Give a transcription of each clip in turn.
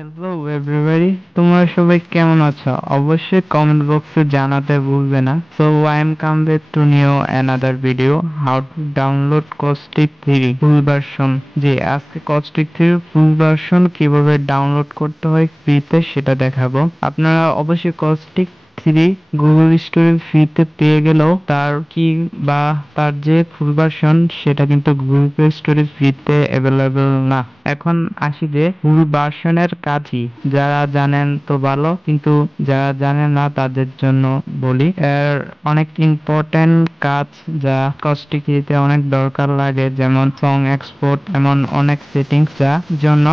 Hello everybody, তোমরা সবাই কেমন আছো? অবশ্যই কমেন্ট বক্সে জানাতে ভুলবে না। So I am come back to new another video, how to download Caustic 3 full version. জি, আজকে কস্টিক 3 ফুল ভার্সন কিভাবে ডাউনলোড করতে হয় ফ্রিতে সেটা দেখাবো। আপনারা অবশ্যই কস্টিক 3 গুগল স্টোরে ফ্রিতে পেয়ে গেলেও তার কি বা তার যে ফুল ভার্সন সেটা কিন্তু গুগল প্লে স্টোরে ফ্রিতে অ্যাভেলেবল না। এখন আসি যে ফুল ভার্সনের কাজ কি। যারা জানেন তো ভালো, কিন্তু যারা জানেন না তাদের জন্য বলি। এর অনেক ইম্পর্টেন্ট কাজ যা কস্টিক থ্রিতে অনেক দরকার লাগে, যেমন সং এক্সপোর্ট, এমন অনেক সেটিংস যা জন্য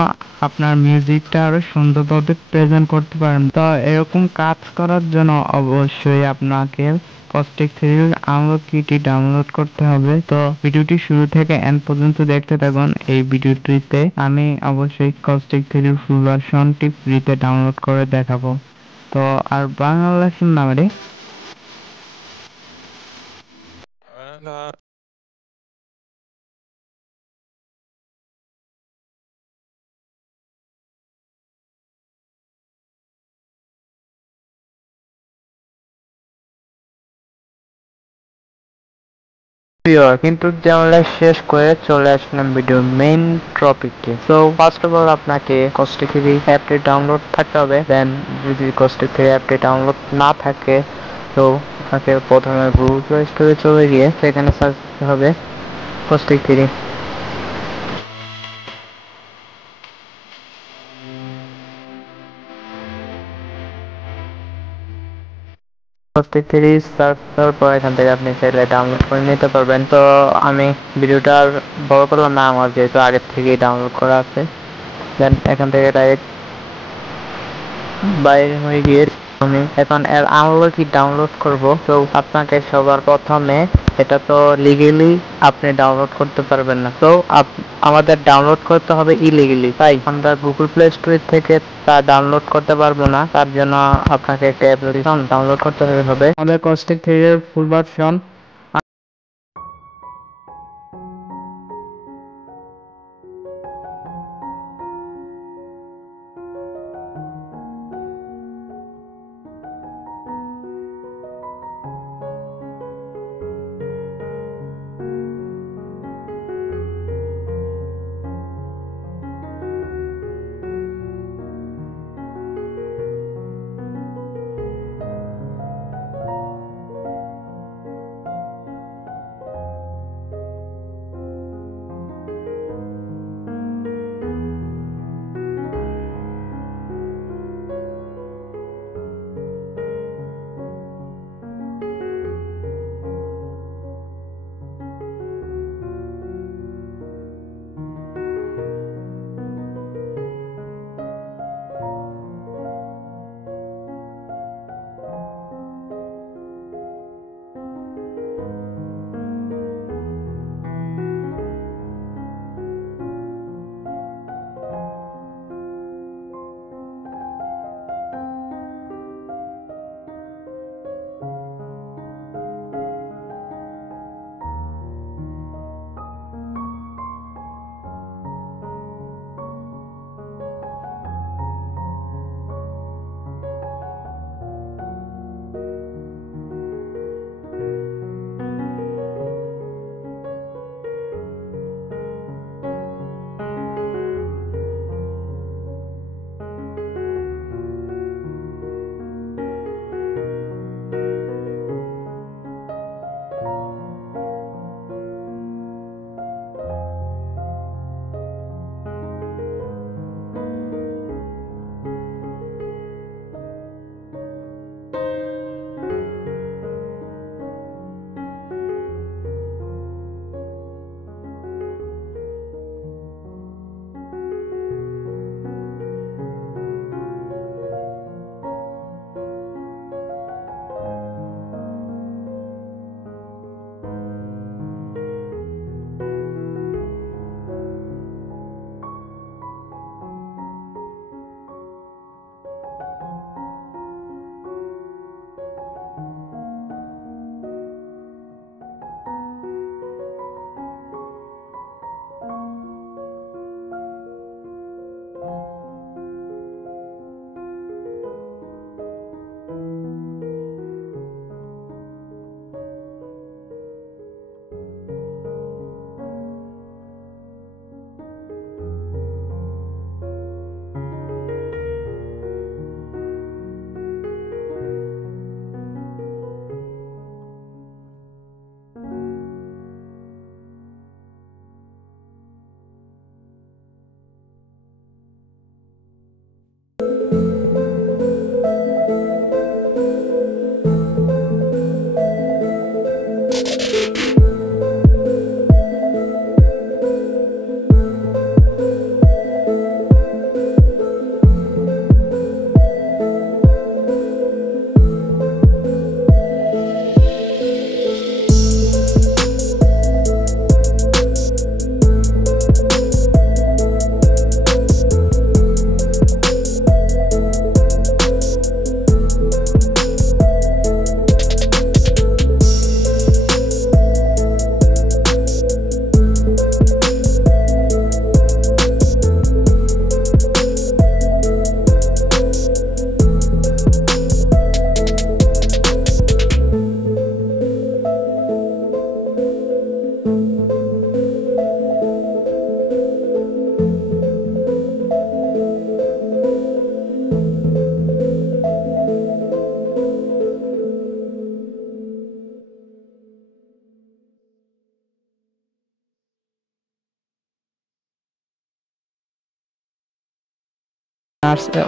আপনার মিউজিকটা আরো সুন্দরভাবে প্রেজেন্ট করতে পারেন। তো এরকম কাজ করার জন্য অবশ্যই আপনাকে কস্টিক থ্রির আনলক কিটি ডাউনলোড করতে হবে। তো ভিডিওটি শুরু থেকে এন্ড পর্যন্ত দেখতে থাকুন। এই ভিডিওটিতে আমি অবশ্যই কস্টিক থ্রির ফুল ভার্সনটি ফ্রিতে ডাউনলোড করে দেখাবো। তো আর বাংলা নামে কিন্তু আমরা শেষ করে চলে আসলাম ভিডিও মেইন টপিকে। সো ফার্স্ট অফ অল আপনাকে কস্টিক থ্রি অ্যাপটি ডাউনলোড থাকতে হবে। দেন যদি কস্টিক থ্রি অ্যাপটি ডাউনলোড না থাকে তো আপনাকে প্রথমে গুগল প্লে স্টোরে চলে গিয়ে সেখানে সার্চ করতে হবে caustic three. Caustic three search করার পর এখান থেকে আপনি চাইলে ডাউনলোড করে নিতে পারবেন। তো আমি ভিডিওটা আর বড় করলাম না, আমার যেহেতু আগের থেকেই ডাউনলোড করা আছে। দেন এখান থেকে ডাইরেক্ট বাইরে হয়ে গিয়ে আমি এখন এর আনলক কি ডাউনলোড করব। তো আপনাকে সবার প্রথমে, এটা তো লিগেলি আপনি ডাউনলোড করতে পারবেন না, তো আমাদের ডাউনলোড করতে হবে ইলিগেলি। তাই আমরা গুগল প্লে স্টোর থেকে তা ডাউনলোড করতে পারবো না। তার জন্য আপনাকে একটা অ্যাপ্লিকেশন ডাউনলোড করতে হবে। আমাদের কস্টিক থ্রি এর ফুল ভার্সন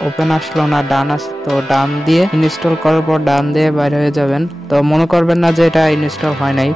ওপেন আসলো না, ডান আসে, তো ডান দিয়ে ইনস্টল করার পর ডান দিয়ে বাইরে হয়ে যাবেন। তো মনে করবেন না যে এটা ইনস্টল হয় নাই।